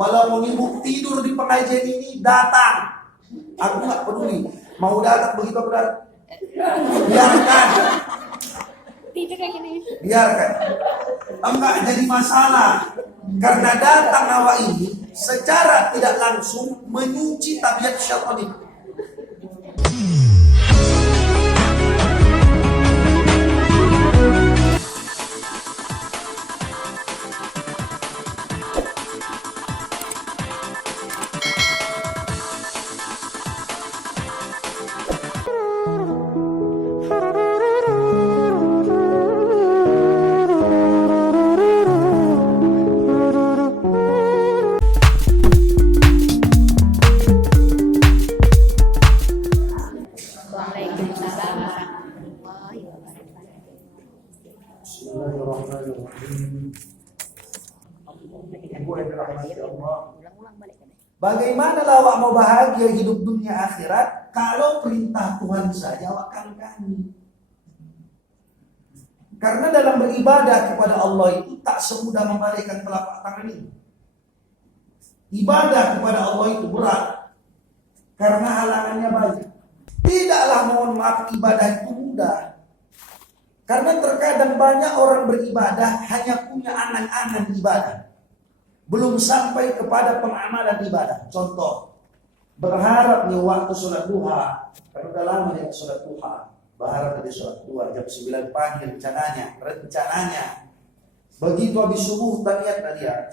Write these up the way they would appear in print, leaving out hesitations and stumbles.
Walaupun ibu tidur di pengajian ini, datang. Aku nggak peduli. Mau datang begitu aku datang. Biarkan. Biarkan. Enggak jadi masalah. Karena datang awak ini secara tidak langsung menyuci tabiat syaitan itu. Bagaimana awak mau bahagia hidup dunia akhirat kalau perintah Tuhan saja awak kami? Karena dalam beribadah kepada Allah itu tak semudah membalikkan telapak tangan ini. Ibadah kepada Allah itu berat karena halangannya banyak. Tidaklah, mohon maaf, ibadah itu mudah. Karena terkadang banyak orang beribadah hanya punya angan-angan ibadah, belum sampai kepada pengamalan ibadah. Contoh, berharap nih waktu sholat duha, karena udah lama nih sholat duha, berharap tadi sholat duha jam 9 pagi rencananya. Begitu habis subuh niat dia,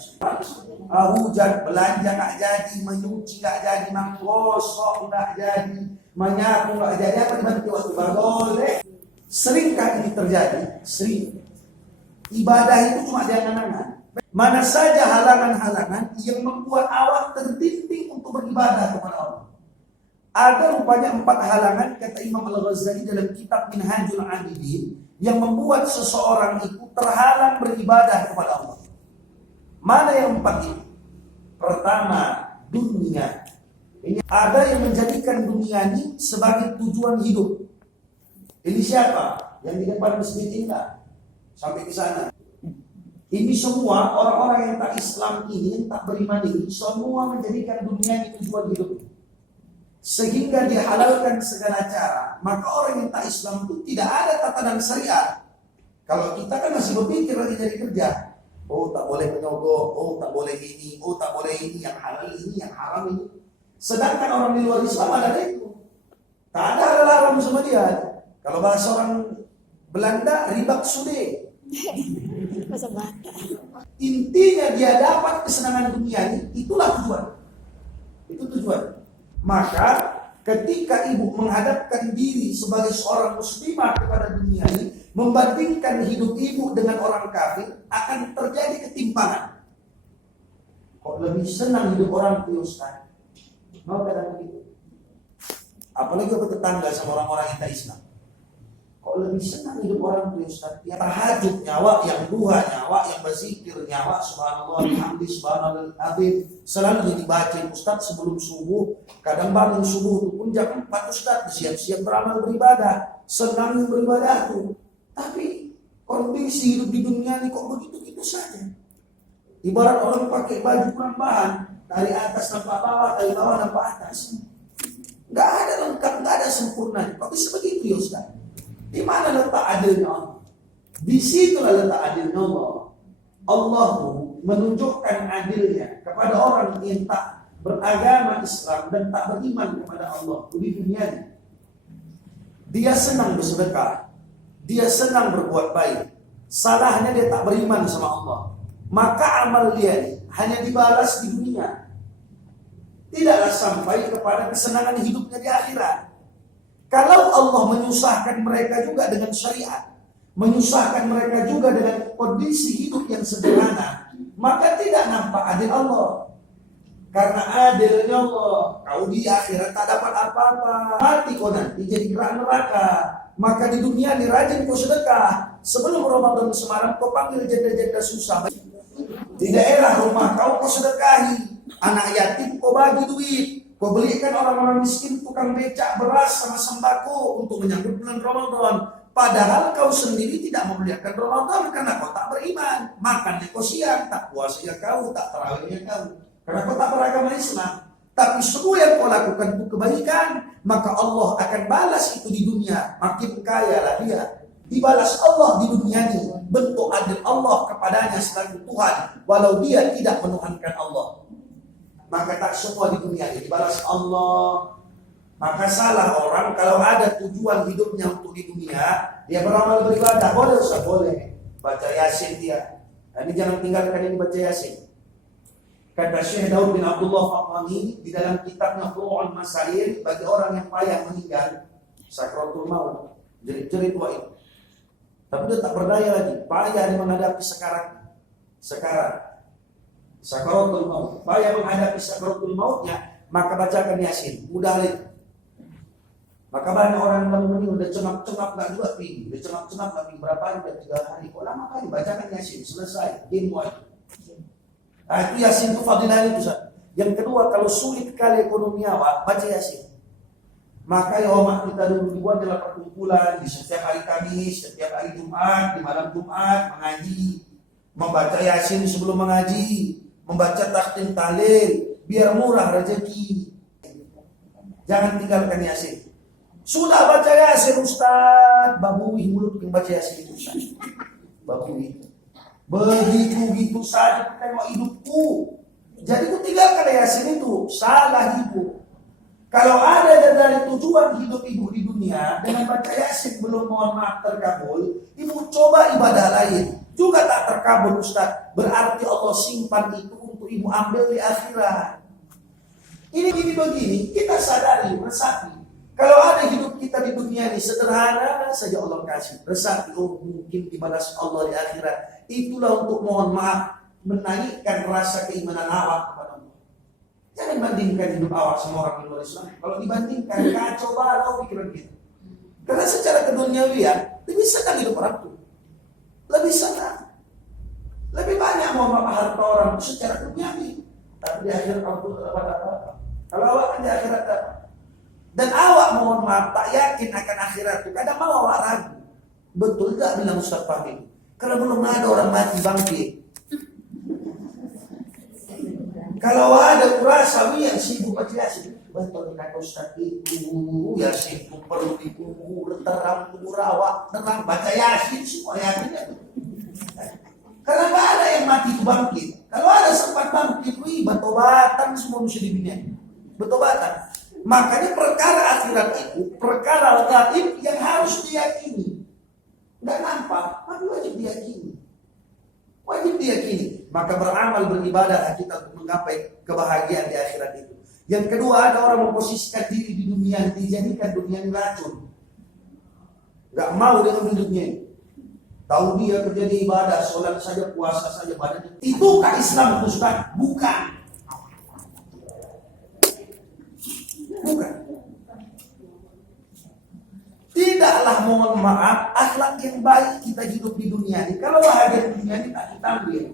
hujan, belanja nggak jadi, menyuci nggak jadi, menggosok nggak jadi, menyapu nggak jadi, apa dibantu waktu bagoleh. Seringkah ini terjadi? Sering. Ibadah itu cuma di angan-angan. Mana saja halangan-halangan yang membuat awak tertinting untuk beribadah kepada Allah. Ada rupanya 4 halangan, kata Imam Al-Ghazali dalam kitab Minhajul Abidin, yang membuat seseorang itu terhalang beribadah kepada Allah. Mana yang 4 itu? Pertama, dunia. Ini ada yang menjadikan dunia ini sebagai tujuan hidup. Ini siapa? Yang di depan masjid tinggal sampai ke sana. Ini semua orang-orang yang tak Islam ini, yang tak beriman ini, semua menjadikan dunia itu tujuan hidup. Sehingga dihalalkan segala cara. Maka orang yang tak Islam itu tidak ada tatanan syariat. Kalau kita kan masih berpikir lagi dari kerja. Oh tak boleh menyogok, oh tak boleh ini, oh tak boleh ini, yang halal ini, yang haram ini. Sedangkan orang di luar Islam ada itu. Tak ada larang sama dia. Kalau bahasa orang Belanda, ribak sude. Intinya dia dapat kesenangan dunia ini, itulah tujuan. Itu tujuan. Maka ketika ibu menghadapkan diri sebagai seorang muslimah kepada dunia ini, membandingkan hidup ibu dengan orang kafir, akan terjadi ketimpangan. Kok lebih senang hidup orang itu, Ustaz? Mau kadang begitu. Apalagi aku tetangga sama orang-orang yang tak Islam. Kok lebih senang hidup orang itu, Ustaz? Yang tahajud nyawa, yang duha nyawa, yang berzikir nyawa, subhanallah, alhamdulillah, subhanallah, azim. Selalu dibaca Ustaz sebelum subuh. Kadang bangun subuh itu pun jam 4 Ustaz, siap-siap beramal beribadah. Senang beribadah itu. Tapi kondisi hidup di dunia ini kok begitu-gitu saja. Ibarat orang pakai baju kurang bahan, dari atas nampak bawah, dari bawah nampak atas. Nggak ada lengkap, nggak ada sempurna. Kok bisa begitu, ya Ustaz? Di mana letak adilnya Allah? Di situlah letak adilnya Allah. Allah menunjukkan adilnya kepada orang yang tak beragama Islam dan tak beriman kepada Allah di dunia ini. Dia senang bersedekah, dia senang berbuat baik. Salahnya dia tak beriman sama Allah. Maka amal dia hanya dibalas di dunia, tidaklah sampai kepada kesenangan hidupnya di akhirat. Kalau Allah menyusahkan mereka juga dengan syariat, menyusahkan mereka juga dengan kondisi hidup yang sederhana, maka tidak nampak adil Allah. Karena adilnya Allah, kau di akhirat tak dapat apa-apa, mati kau nanti jadi kerak neraka. Maka di dunia ini rajin kau sedekah. Sebelum Ramadan semalam kau panggil janda-janda susah. Di daerah rumah kau sedekahi. Anak yatim kau bagi duit. Kau belikan orang-orang miskin tukang becak beras sama sembako untuk menyambut bulan Ramadan. Padahal kau sendiri tidak memuliakan Ramadan karena kau tak beriman. Makannya kau siang, tak puasanya kau, tak tarawihnya kau. Karena kau tak beragama Islam. Tapi semua yang kau lakukan itu kebaikan, maka Allah akan balas itu di dunia. Makin kaya lah dia. Dibalas Allah di dunia ini. Bentuk adil Allah kepadanya selaku Tuhan. Walau dia tidak menuhankan Allah. Maka tak semua di dunia ini dibalas Allah. Maka salah orang kalau ada tujuan hidupnya untuk di dunia, dia beramal beribadah. Boleh Ustaz? Boleh. Baca Yasin dia. Ini jangan tinggalkan ini baca Yasin. Kata Syekh Daud bin Abdullah Faqani di dalam kitabnya Furu'ul Masail, bagi orang yang payah meninggal, sakratul maut, jerit-jerit itu. Tapi dia tak berdaya lagi, payah dia menghadapi sakaratul maut, payah menghadapi sakaratul mautnya, maka bacakan Yasin, mudah lagi. Maka banyak orang yang meninggal udah cengap-cengap gak juga pergi, udah cengap-cengap lagi berapa hari, udah 3 hari, kok lama kali bacakan Yasin, selesai, game itu. Nah, itu Yasin itu fadilah itu Ustaz. Yang kedua, kalau sulit kali ekonomi awak, baca Yasin. Maka ya umat kita dulu dibuat dalam perkumpulan di setiap hari Kamis, setiap hari Jumat, di malam Jumat mengaji, membaca Yasin sebelum mengaji, membaca takdim tahlil, biar murah rezeki. Jangan tinggalkan Yasin. Sudah baca Yasin Ustaz, babui mulut yang baca Yasin itu Ustaz. Babui. Begitu saja tengok hidupku. Jadi ku tinggalkan Yasin itu, salah ibu. Kalau ada dari tujuan hidup ibu di dunia dengan baca Yasin belum mohon maaf terkabul, ibu coba ibadah lain juga tak terkabul Ustaz. Berarti Allah simpan itu untuk ibu ambil di akhirat. Ini begini, kita sadari, resapi. Kalau ada hidup kita di dunia ini sederhana saja Allah kasih. Resapi, oh mungkin dibalas Allah di akhirat. Itulah untuk mohon maaf menaikkan rasa keimanan awak kepada Allah. Jangan bandingkan hidup awak sama orang di luar Islam. Kalau dibandingkan kacau balau pikiran kita. Karena secara keduniawian lebih senang hidup orang itu. Lebih senang. Lebih banyak mau maaf harta orang secara duniawi. Tapi di akhirat Allah itu dapat apa-apa. Kalau awak kan di akhirat dapat. Dan awak mohon maaf tak yakin akan akhirat itu. Kadang mau awak ragu. Betul tak bilang Ustaz Fahmi? Kalau belum ada orang mati bangkit. Kalau ada kurasa yang sibuk baca Yasin. Betul kata Ustaz itu. Yasin itu perlu dikubur, terang kubur awak, terang baca Yasin semua yakin. Karena gak ada yang mati itu bangkit. Kalau ada sempat bangkit, betobatan semua mesti dibina. Betobatan. Makanya perkara akhirat itu, perkara gaib yang harus diyakini. Nggak nampak, tapi wajib diyakini. Wajib diyakini. Maka beramal, beribadah kita untuk menggapai kebahagiaan di akhirat itu. Yang kedua, ada orang memposisikan diri di dunia, dijadikan dunia ini racun. Nggak mau dengan hidupnya ini. Tahu dia kerja di ibadah, sholat saja, puasa saja, badannya. Itukah Islam itu Ustaz? Bukan. Bukan. Tidaklah mohon maaf akhlak yang baik kita hidup di dunia ini. Kalau bahagia di dunia ini tak kita ambil.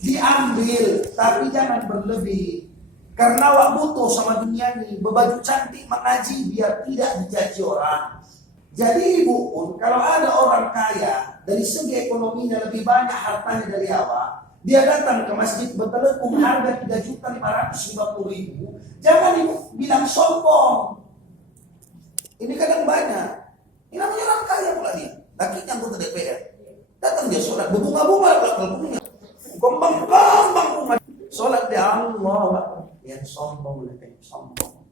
Diambil, tapi jangan berlebih. Karena awak butuh sama dunia ini. Berbaju cantik mengaji biar tidak dicaci orang. Jadi ibu pun kalau ada orang kaya dari segi ekonominya lebih banyak hartanya dari awak, dia datang ke masjid bertelekung harga 3.550.000. Jangan ibu bilang sombong. Ini kadang banyak. Ini namanya orang kaya pula dia. Lakinya anggota DPR. Datang dia sholat berbunga-bunga belakangnya. Gombang-gombang bunga. Sholat dia Allah. Yang sombong lebih sombong.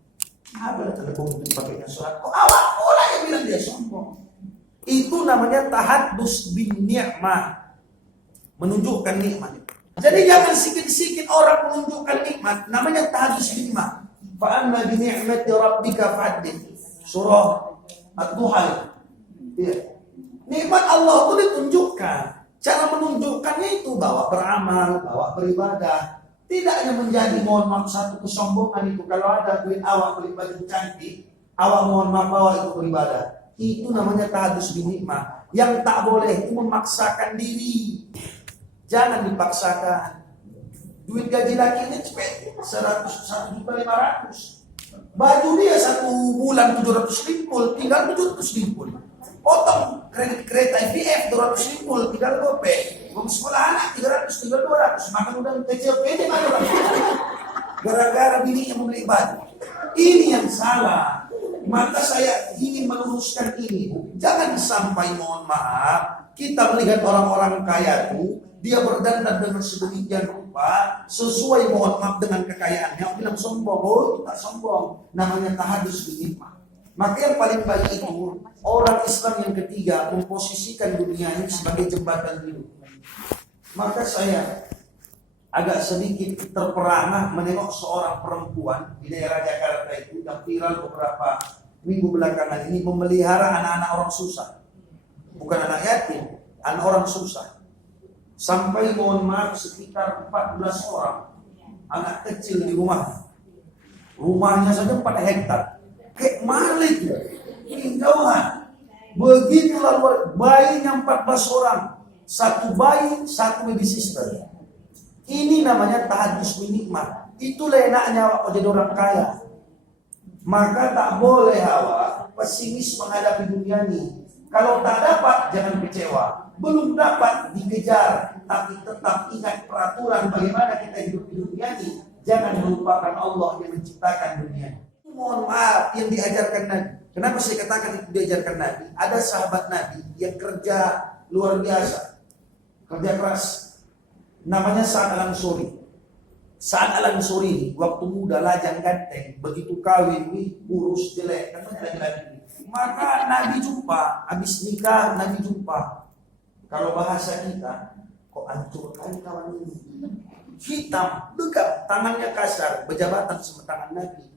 Apa telekung itu pakainya sholat? Kok awak pula yang bilang dia sombong? Itu namanya tahaddus bin ni'mah. Menunjukkan nikmat. Jadi jangan sikit-sikit orang menunjukkan nikmat. Namanya tahaddus bin ni'mah. Fa'amma bi ni'mati rabbika fa'addith. Surah Ad-Duha. Ya. Nikmat Allah itu ditunjukkan. Cara menunjukkannya itu bahwa beramal, bahwa beribadah. Tidak hanya menjadi mohon maaf satu kesombongan itu. Kalau ada duit awak beli baju cantik, awak mohon maaf awak itu beribadah. Itu namanya tahaddus bin nikmah. Yang tak boleh itu memaksakan diri. Jangan dipaksakan. Duit gaji laki ini cepet 101.500. Baju dia 1 bulan 750, tinggal 750. Potong kredit kereta IPF 250, tinggal gope. Uang sekolah anak 300, tinggal 200. Makan udah kecil pede mana orang. gara-gara bininya membeli baju. Ini yang salah. Maka saya ingin meluruskan ini. Jangan sampai, mohon maaf, kita melihat orang-orang kaya itu dia berdandan dengan sedemikian rupa sesuai, mohon maaf, dengan kekayaannya. Bilang sombong. Oh, tak sombong. Namanya tahadus binikmah. Maka yang paling baik itu orang Islam yang ketiga memposisikan dunia ini sebagai jembatan hidup. Maka saya agak sedikit terperangah menengok seorang perempuan di daerah Jakarta itu yang viral beberapa minggu belakangan ini, memelihara anak-anak orang susah. Bukan anak yatim, anak orang susah. Sampai, mohon maaf, sekitar 14 orang anak kecil di rumah. Rumahnya saja 4 hektar. Kayak mana itu? Jauhan. Begitulah luar. Bayinya 14 orang. Satu bayi, satu baby sister. Ini namanya tahadus binikmah. Itulah enaknya jadi orang kaya. Maka tak boleh hawa pesimis menghadapi dunia ini. Kalau tak dapat, jangan kecewa. Belum dapat, dikejar. Tapi tetap ingat peraturan bagaimana kita hidup di dunia ini. Jangan melupakan Allah yang menciptakan dunia. Mohon maaf, yang diajarkan Nabi. Kenapa saya katakan itu diajarkan Nabi? Ada sahabat Nabi yang kerja luar biasa, kerja keras. Namanya Sa'ad al-Ansuri. Sa'ad al-Ansuri waktu muda lajang ganteng, begitu kawin, kurus jelek, kan lagi-lagi. Maka Nabi jumpa, habis nikah Nabi jumpa. Kalau bahasa kita, kok hancur kali kawan ini. Hitam, legap, tangannya kasar, berjabatan sama tangan Nabi.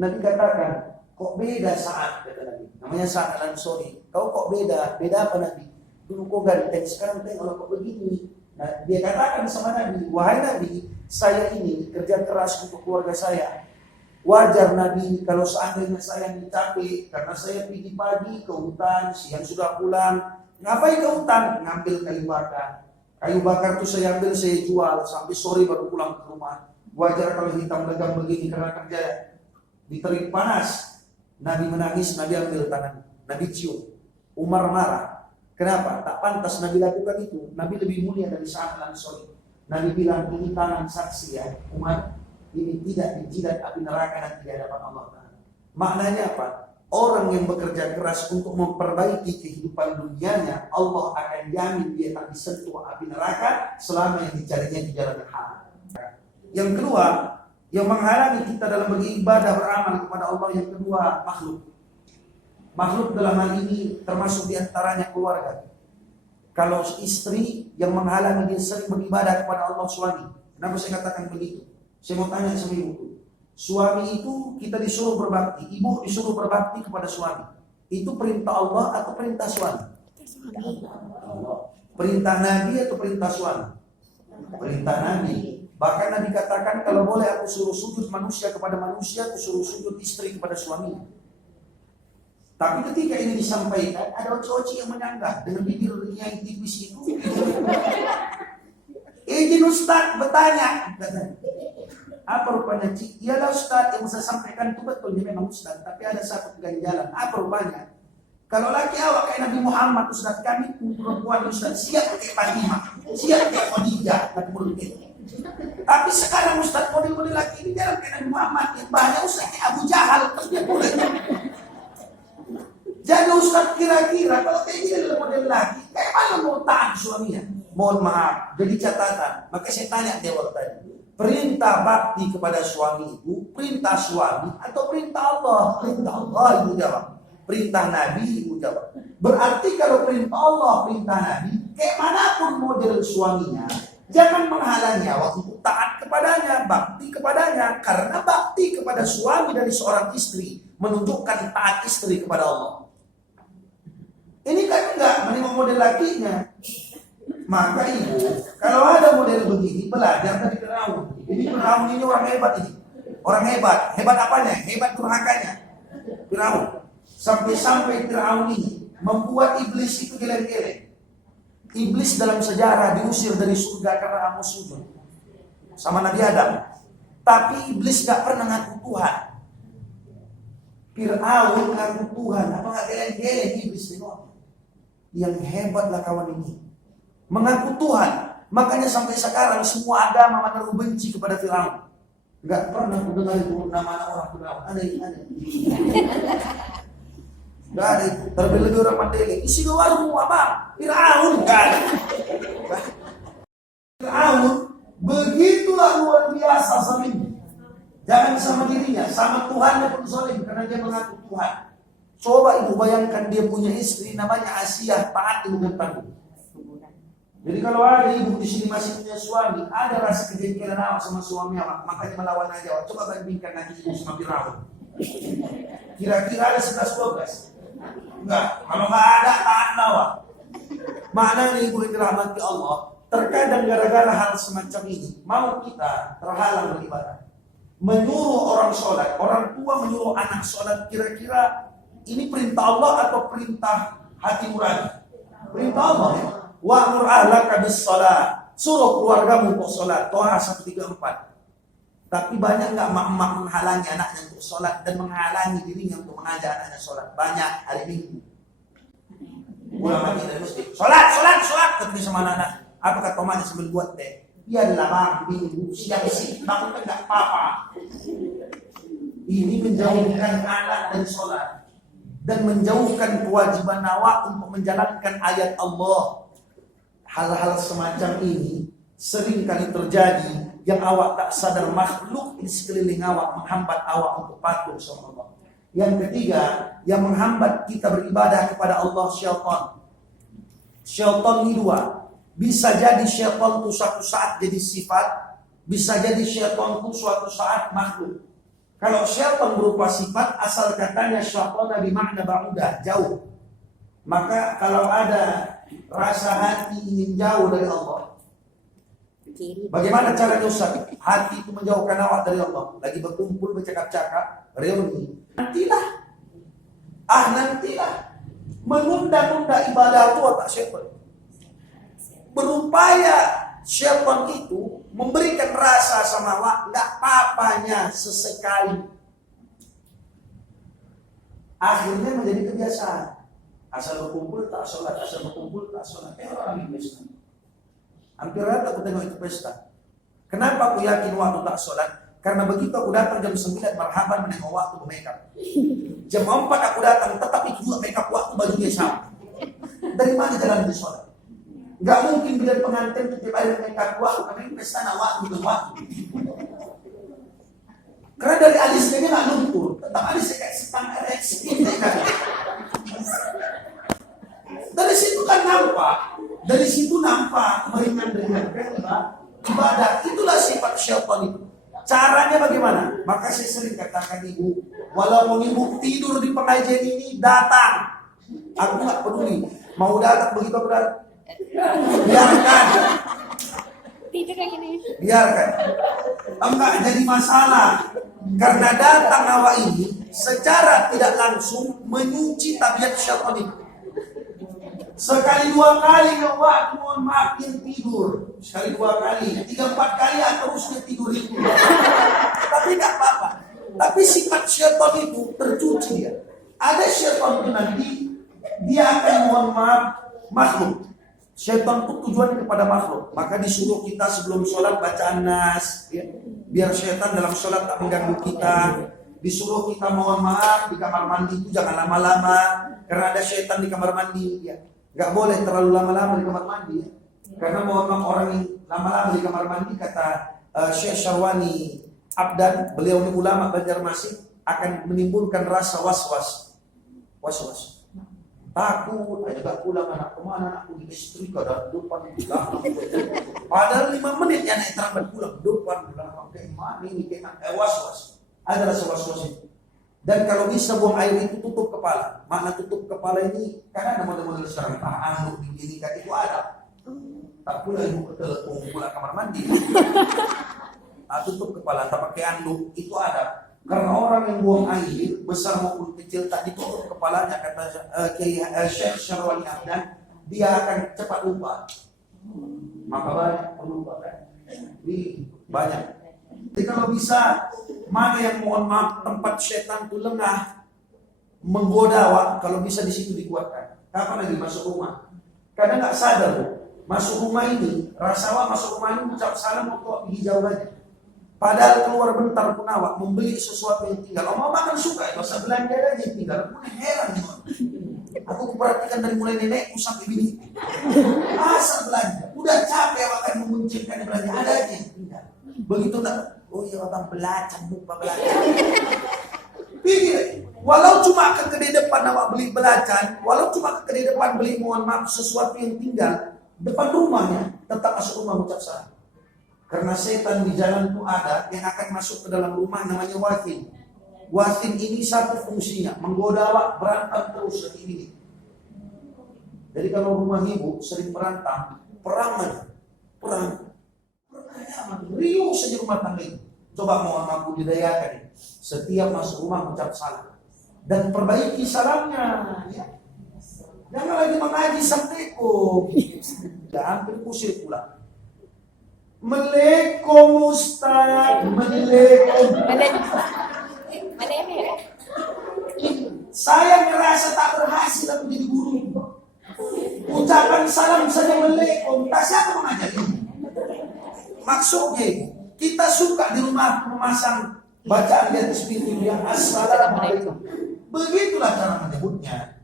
Nabi katakan, kok beda Sa'ad, kata Nabi. Namanya Sa'ad al-Ansuri. Kau kok beda? Beda apa Nabi? Dulu kok ganteng, sekarang tengok kok begini. Nah, dia katakan sama Nabi, wahai Nabi, saya ini kerja keras untuk keluarga saya. Wajar Nabi kalau seandainya saya capek karena saya pergi pagi ke hutan, siang sudah pulang. Ngapain ke hutan? Ngambil kayu bakar. Kayu bakar itu saya ambil, saya jual sampai sore baru pulang ke rumah. Wajar kalau hitam legam begini karena kerja di terik panas. Nabi menangis, Nabi ambil tangan, Nabi cium. Umar marah. Kenapa? Tak pantas Nabi lakukan itu. Nabi lebih mulia dari Sa'ad al-Ansuri. Nabi bilang, ini tangan saksi ya, Umar. Ini tidak dijilat api neraka nanti di hadapan Allah Ta'ala. Maknanya apa? Orang yang bekerja keras untuk memperbaiki kehidupan dunianya, Allah akan jamin dia tak disentuh api neraka selama yang dicarinya di jalan yang halal. Yang kedua, yang menghalangi kita dalam beribadah beramal kepada Allah, yang kedua, makhluk. Makhluk dalam hal ini termasuk diantaranya keluarga. Kalau istri yang menghalangi dia sering beribadah kepada Allah, suami. Kenapa saya katakan begitu? Saya mau tanya sama ibu. Suami itu kita disuruh berbakti, ibu disuruh berbakti kepada suami. Itu perintah Allah atau perintah suami? Perintah Nabi atau perintah suami? Perintah Nabi. Bahkan Nabi katakan, kalau boleh aku suruh sujud manusia kepada manusia, aku suruh sujud istri kepada suaminya. Tapi ketika ini disampaikan, ada oci-oci yang menyanggah dengan bibirnya yang tipis itu. Izin Ustaz bertanya, apa rupanya? Iyalah Ustaz, yang saya sampaikan itu betul, dia memang Ustaz, tapi ada satu keganjalan. Apa rupanya? Kalau laki awak kayak Nabi Muhammad, Ustaz, kami perempuan Ustaz siap pakai Fatimah, siap pakai Khadijah, tapi sekarang Ustaz model-model laki ini jalan kayak Nabi Muhammad, yang banyak Ustaz kayak Abu Jahal, terus dia boleh. Jadi Ustaz kira-kira kalau kayak gini model laki, kayak mana mau taat suaminya? Mohon maaf, jadi catatan. Maka saya tanya dia waktu tadi, perintah bakti kepada suami itu perintah suami atau perintah Allah? Perintah Allah, ibu jawab. Perintah Nabi, ibu jawab. Berarti kalau perintah Allah, perintah Nabi, kayak manapun model suaminya, jangan menghalangi awak untuk taat kepadanya, bakti kepadanya. Karena bakti kepada suami dari seorang istri menunjukkan taat istri kepada Allah. Ini kan enggak menengok model lakinya. Maka ibu, kalau ada model begini, belajar dari Firaun. Ini Firaun ini orang hebat ini. Orang hebat. Hebat apanya? Hebat durhakanya. Firaun. Sampai-sampai Firaun ini membuat iblis itu geleng-geleng. Iblis dalam sejarah diusir dari surga karena amus sujud sama Nabi Adam. Tapi iblis gak pernah ngaku Tuhan. Firaun ngaku Tuhan. Apa gak geleng-geleng iblis tengok? Yang hebatlah kawan ini. Mengaku Tuhan. Makanya sampai sekarang semua agama menaruh benci kepada Firaun. Nggak pernah aku dengar itu nama orang Firaun. Aneh. Nggak ada itu. Terlebih orang Mandailing. Isi warung apa? Firaun kan? Firaun begitulah luar biasa zalimnya. Jangan sama dirinya, sama Tuhannya pun zalim karena dia mengaku Tuhan. Coba ibu bayangkan dia punya istri namanya Asia, taat bukan tanggung. Jadi kalau ada ibu di sini masih punya suami, ada rasa kejengkelan awak sama suami awak, makanya melawan aja awak. Coba bandingkan nanti ibu sama Firaun. Kira-kira ada 11-12. Enggak, kalau nggak ada taat awak. Maknanya ibu yang dirahmati Allah, terkadang gara-gara hal semacam ini, mau kita terhalang beribadah. Menyuruh orang sholat, orang tua menyuruh anak sholat, kira-kira ini perintah Allah atau perintah hati nurani? Perintah Allah ya. Wa'mur ahlaka bis sholat, suruh keluargamu untuk sholat. Toha 134. Tapi banyak nggak mak-mak menghalangi anaknya untuk sholat dan menghalangi dirinya untuk mengajak anaknya sholat? Banyak hari Minggu. Ulama kita mesti sholat. Ketemu sama anak-anak. Apa kata omaknya sambil buat teh? Biarlah bang, Minggu siang isi, bangun kan nggak apa-apa. Ini menjauhkan anak dari sholat dan menjauhkan kewajiban awak untuk menjalankan ayat Allah. Hal-hal semacam ini sering kali terjadi yang awak tak sadar makhluk di sekeliling awak menghambat awak untuk patuh sama Allah. Yang ketiga, yang menghambat kita beribadah kepada Allah, syaitan. Syaitan ini dua. Bisa jadi syaitan itu suatu saat jadi sifat, bisa jadi syaitan itu suatu saat makhluk. Kalau syaitan berupa sifat, asal katanya syaitan bermakna ba'udah, jauh. Maka kalau ada rasa hati ingin jauh dari Allah, bagaimana caranya Ustaz? Hati itu menjauhkan awak dari Allah. Lagi berkumpul, bercakap-cakap, reuni. Nantilah. Menunda-nunda ibadah itu otak syaitan. Berupaya syaitan itu memberikan rasa sama awak, nggak apa-apanya sesekali. Akhirnya menjadi kebiasaan. Asal berkumpul tak sholat, orang pesta. Hampir rata aku tengok itu pesta. Kenapa aku yakin waktu tak sholat? Karena begitu aku datang jam 9 marhaban menengok waktu bermakeup. Jam 4 aku datang, tetapi juga makeup waktu bajunya sama. Dari mana jalan di sholat? Gak mungkin bila pengantin tiap hari makeup waktu, karena ini pesta nak waktu. Karena dari alisnya dia gak luntur, tetap alisnya kayak setang ereksi. Dari situ nampak meringan-ringankan ibadah. Itulah sifat syaitan itu. Caranya bagaimana? Maka saya sering katakan ibu, walaupun ibu tidur di pengajian ini, datang. Aku gak peduli. Mau datang begitu aku datang. Biarkan. Tidur kayak gini. Biarkan. Enggak jadi masalah. Karena datang awak ini secara tidak langsung menyuci tabiat syaitan itu. Sekali 2 kali awak mohon maaf tidur. Sekali 2 kali, 3-4 kali terusnya tidur itu. Tapi enggak apa-apa. Tapi sifat syaitan itu tercuci dia. Ada syaitan itu nanti dia akan mohon maaf makhluk. Syaitan itu tujuannya kepada makhluk. Maka disuruh kita sebelum sholat bacaan nas, ya. Biar syaitan dalam sholat tak mengganggu kita. Disuruh kita mohon maaf di kamar mandi itu jangan lama-lama, karena ada syaitan di kamar mandi. Ya. Gak boleh terlalu lama-lama di kamar mandi. Ya. Karena mohon maaf orang yang lama-lama di kamar mandi, kata Syekh Syarwani Abdan, beliau ini ulama Banjarmasin, akan menimbulkan rasa was-was. Takut, ajak pulang anak kemana, anakku di istri kadang depan belakang. Padahal 5 menit ya naik terlambat pulang, depan belakang kayak mana ini kayak was-was. Ada rasa was-was itu. Dan kalau bisa buang air itu tutup kepala. Makna tutup kepala ini karena ada model-model sekarang anduk begini kan itu ada. Tak pula ibu pulang kamar mandi. Tutup kepala tak pakai anduk itu ada. Karena orang yang buang air besar maupun kecil tak ditutup kepalanya, kata Syekh Syarwani Abdan, dia akan cepat lupa. Maka banyak pelupa kan. Ini banyak. Jadi kalau bisa, mana yang mohon maaf tempat setan itu lengah menggoda awak, kalau bisa di situ dikuatkan. Kapan lagi masuk rumah? Kadang nggak sadar masuk rumah ini, rasa awak masuk rumah ini ucap salam waktu hijau aja. Padahal keluar bentar pun awak membeli sesuatu yang tinggal. Mama kan suka itu asal belanja aja yang tinggal. Aku heran nih. Aku perhatikan dari mulai nenekku sampai bini. Asal belanja. Udah capek makan menguncilkan belanja. Ada aja yang tinggal. Begitu tak? Oh iya abang belacan lupa belacan. Pikir, walau cuma ke kedai depan awak beli belacan, walau cuma ke kedai depan beli mohon maaf sesuatu yang tinggal depan rumahnya, tetap masuk rumah ucap salam. Karena setan di jalan itu ada yang akan masuk ke dalam rumah namanya watin. Watin ini satu fungsinya menggoda awak berantem terus seperti ini. Jadi kalau rumah ibu sering berantem, perang. Riuh saja rumah tangga itu. Coba mohon maaf budidayakan. Setiap masuk rumah ucap salam dan perbaiki salamnya. Ya. Jangan lagi mengaji assalamualaikum. Dah hampir kusir pula. Assalamualaikum Ustaz. Saya merasa tak berhasil aku jadi guru. Ucapan salam saja Assalamualaikum. Tak siapa mengajari. Maksudnya kita suka di rumah memasang bacaan di atas pintu yang Assalamualaikum. Begitulah cara menyebutnya.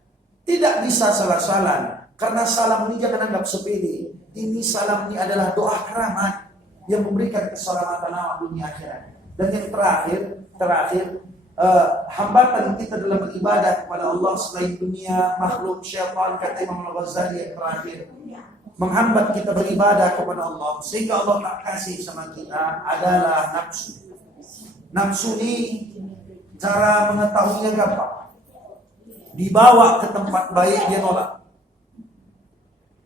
Tidak bisa salah-salah. Karena salam ini jangan anggap sepele. Ini salam ini adalah doa keramat yang memberikan keselamatan awak dunia akhirat. Dan yang terakhir hambatan kita dalam beribadah kepada Allah selain dunia, makhluk, syaitan, kata Imam Al-Ghazali yang terakhir. Menghambat kita beribadah kepada Allah sehingga Allah tak kasih sama kita adalah nafsu. Nafsu ini cara mengetahuinya gampang. Dibawa ke tempat baik dia nolak.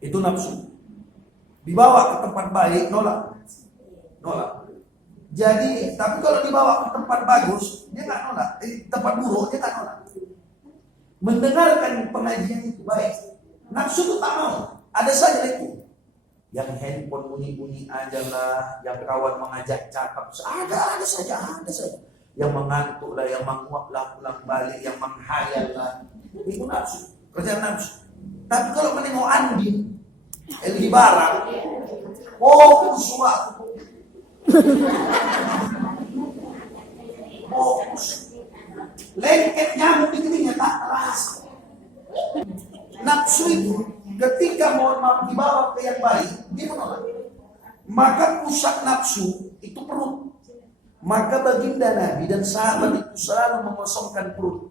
Itu nafsu. Dibawa ke tempat baik nolak. Jadi, tapi kalau dibawa ke tempat bagus dia nggak nolak. Tempat buruk dia nggak nolak. Mendengarkan pengajian itu baik. Nafsu itu tak mau. Ada saja itu. Yang handphone bunyi-bunyi aja lah, yang kawan mengajak cakap, ada saja. Yang mengantuk lah, yang menguap lah, pulang balik, yang menghayal lah. Itu nafsu, kerjaan nafsu. Tapi kalau menengok Andi, di barang, fokus. Lengket nyamuk di keningnya tak terasa. Nafsu itu ketika mohon maaf dibawa ke yang baik, dia menolak. Maka pusat nafsu itu perut. Maka baginda Nabi dan sahabat itu selalu mengosongkan perut.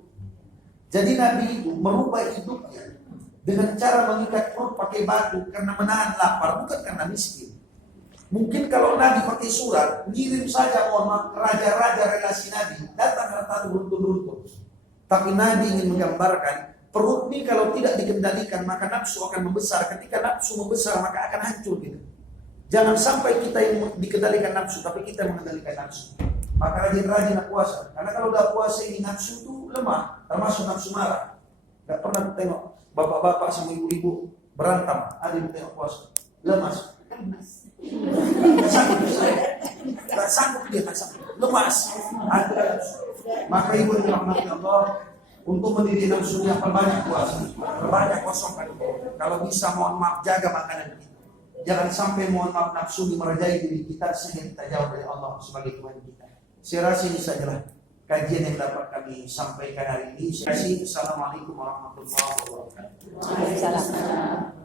Jadi Nabi itu merubah hidupnya dengan cara mengikat perut pakai batu karena menahan lapar, bukan karena miskin. Mungkin kalau Nabi pakai surat, ngirim saja mohon maaf raja-raja relasi Nabi, datang rata beruntun-beruntun. Tapi Nabi ingin menggambarkan perut ini kalau tidak dikendalikan maka nafsu akan membesar. Ketika nafsu membesar maka akan hancur gitu. Jangan sampai kita yang dikendalikan nafsu, tapi kita yang mengendalikan nafsu. Maka rajin-rajin puasa. Karena kalau udah puasa ini nafsu itu lemah, termasuk nafsu marah. Gak pernah tengok bapak-bapak sama ibu-ibu berantem, ada yang tengok puasa. Lemas. Tak sanggup dia. Lemas. Maka ibu yang dirahmati Allah, untuk mendidik nafsu yang perbanyak puasa, perbanyak kosongkan. Kalau bisa mohon maaf jaga makanan kita. Jangan sampai mohon maaf nafsu merajai diri kita sehingga kita jauh dari Allah sebagai Tuhan kita. Saya rasa ini sajalah kajian yang dapat kami sampaikan hari ini. Assalamualaikum warahmatullahi wabarakatuh. Waalaikumsalam.